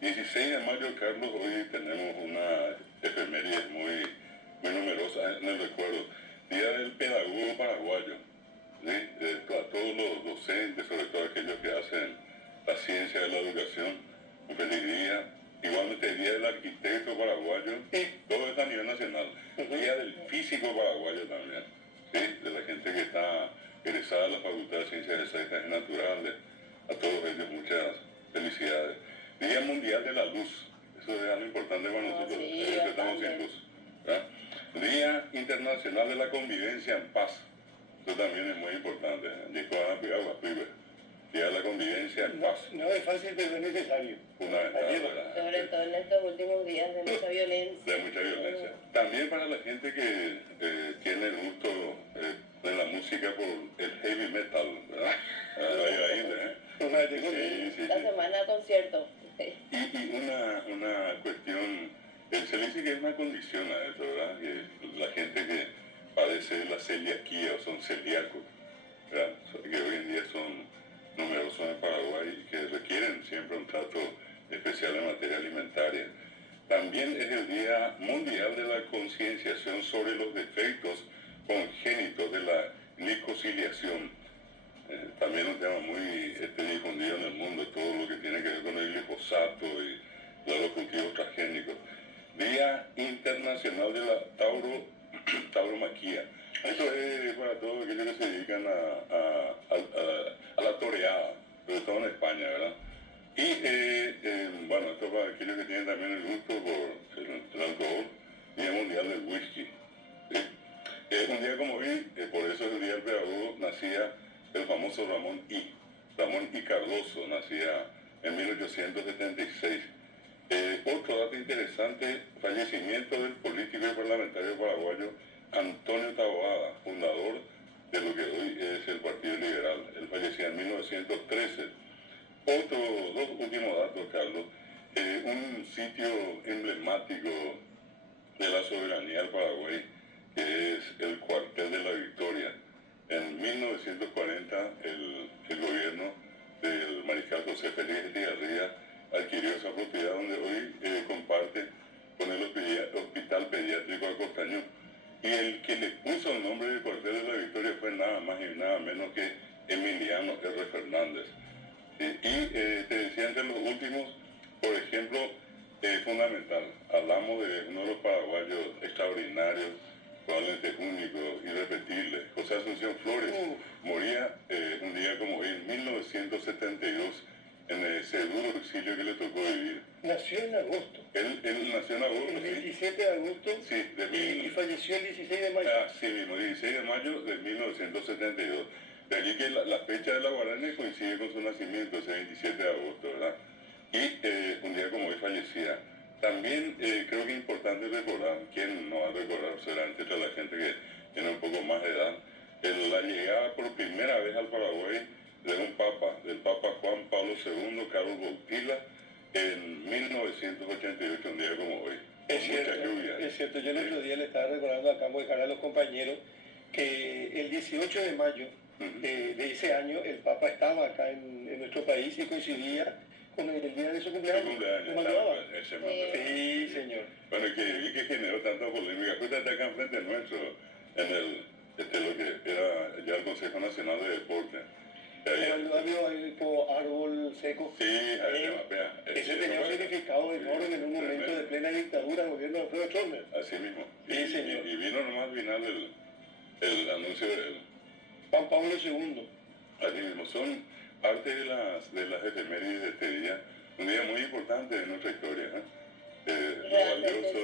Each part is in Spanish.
16 de mayo, Carlos, hoy tenemos una efeméride muy numerosa en el recuerdo. Día del Pedagogo Paraguayo. ¿Sí? A todos los docentes, sobre todo aquellos que hacen la ciencia de la educación, un feliz día. Igualmente el Día del Arquitecto Paraguayo, todo es a nivel nacional. Día del Físico Paraguayo también, ¿sí? De la gente que está egresada a la Facultad de Ciencias Exactas y Naturales. A todos ellos muchas felicidades. Día Mundial de la Luz, eso es algo importante para nosotros, Sí, que estamos sin luz, ¿verdad? Día Internacional de la Convivencia en Paz, eso también es muy importante. Día de la Convivencia en Paz. No es fácil, pero es necesario. Fundamental, sobre todo en estos últimos días de mucha violencia. De mucha violencia. También para la gente que tiene el gusto de la música por el heavy metal, ¿verdad? La semana concierto. Y una cuestión, se dice que es una condición a eso, ¿verdad? Que la gente que padece la celiaquía o son celíacos, ¿verdad? Que hoy en día son numerosos en Paraguay y que requieren siempre un trato especial en materia alimentaria. También es el Día Mundial de la Concienciación sobre los defectos congénitos de la glicosiliación. También un tema muy difundido en el mundo, todo lo que tiene que ver con el glifosato y los cultivos transgénicos. Día Internacional de la Tauromaquia. Esto es para todos aquellos que se dedican a la toreada, sobre todo en España, ¿verdad? Y bueno, esto para aquellos que tienen también el gusto por el alcohol, Día Mundial del Whisky. ¿Sí? Un día como hoy, por eso el Día del Pedagogo, nacía el famoso Ramón I. Cardoso, nacía en 1876. Otro dato interesante, fallecimiento del político y parlamentario paraguayo Antonio Taboada, fundador de lo que hoy es el Partido Liberal. Él fallecía en 1913. Dos últimos datos, Carlos. Un sitio emblemático de la soberanía del Paraguay, que es el Cuartel de la Victoria. En 1940, el gobierno del mariscal José Félix Estigarribia adquirió esa propiedad donde hoy comparte con el Hospital Pediátrico Acostaño. Y el que le puso el nombre del Cuartel de la Victoria fue nada más y nada menos que Emiliano R. Fernández. Te decía entre los últimos, por ejemplo, fundamental, hablamos de uno de los paraguayos extraordinarios, probablemente único, irrepetible, José Asunción Flores, moría un día como hoy, en 1972, en ese duro exilio que le tocó vivir. Nació en agosto. Él nació en agosto. El 27 de agosto. Sí, y falleció el 16 de mayo. Sí mismo, 16 de mayo de 1972. De allí que la fecha de la guarania coincide con su nacimiento, ese 27 de agosto, ¿verdad? Y un día como hoy fallecía. También creo que es importante recordar, ¿quién no va a recordar? Seguramente entre la gente que tiene un poco más de edad, la llegada por primera vez al Paraguay de un papa, del Papa Juan Pablo II, Carlos Bautila, en 1988, un día como hoy. Es cierto, yo el otro día le estaba recordando acá a los compañeros que el 18 de mayo de ese año el Papa estaba acá en nuestro país y coincidía con el día de su cumpleaños. Sí, señor. Bueno, que generó tanta polémica. Justamente acá enfrente nuestro, en lo que era ya el Consejo Nacional de Deporte. El árbol seco. Sí, ese tenía un significado enorme en un momento de plena dictadura del gobierno de Alfredo Stroessner. Así mismo. Sí, señor. Y vino nomás al final el anuncio de Juan Pablo II. Así mismo, son parte de las efemérides de este día, un día muy importante de nuestra historia, lo valioso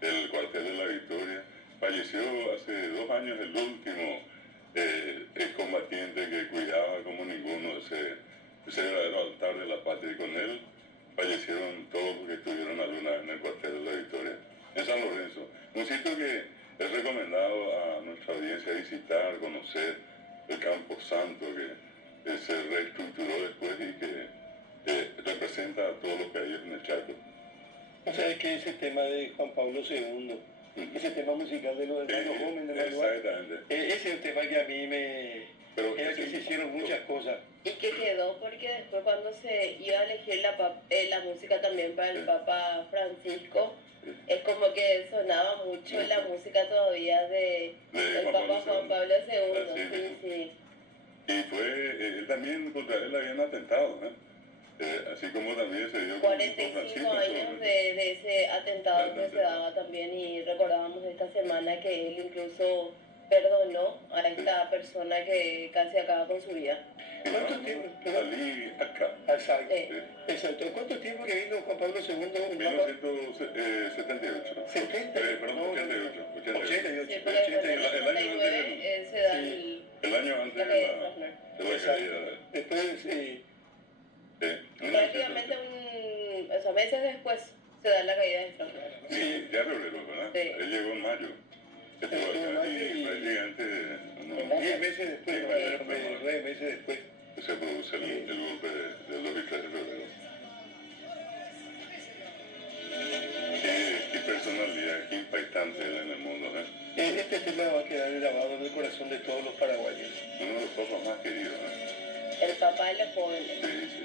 del Cuartel de la Victoria. Falleció hace 2 años el último combatiente que cuidaba como ninguno ese verdadero altar de la patria, y con él fallecieron todos los que estuvieron alguna vez en el Cuartel de la Victoria, en San Lorenzo. Un sitio que es recomendado a nuestra audiencia visitar, conocer el Campo Santo, que se reestructuró después y que representa a todos los que hay en el Chaco. O sea, es que ese tema de Juan Pablo II, ese tema musical de los hermanos Gómez de Manuel, Exactamente. Ese es un tema que a mí Pero en el que se hicieron muchas cosas. Y que quedó porque después cuando se iba a elegir la música también para el Papa Francisco, es como que sonaba mucho la música todavía del Papa Juan Pablo II. Sí, sí. Y él también contra él habían atentado, ¿no? Así como también se dio 45 años de ese atentado que se daba también, y recordábamos esta semana que él incluso perdonó a esta persona que casi acaba con su vida. ¿Cuánto tiempo? Salí acá. Exacto. Exacto. ¿Cuánto tiempo que vino Juan Pablo II? 1978. 70. Perdón, 88. 88. Sí, porque después en el 79 se da el año antes la de caída de la Stroessner. caída de Después, Prácticamente o sea, meses después se da la caída de Stroessner. sí, ya febrero, ¿verdad? Sí. Él llegó en mayo. Estuvo acá y prácticamente 10 meses después, 9 meses después. se produce el golpe del 2 y 3 de febrero. Qué personalidad, qué impactante era en el mundo, ¿eh? Este tema va a quedar grabado en el corazón de todos los paraguayos. Uno de los papas más queridos, ¿eh? El papá de los jóvenes. Sí, sí.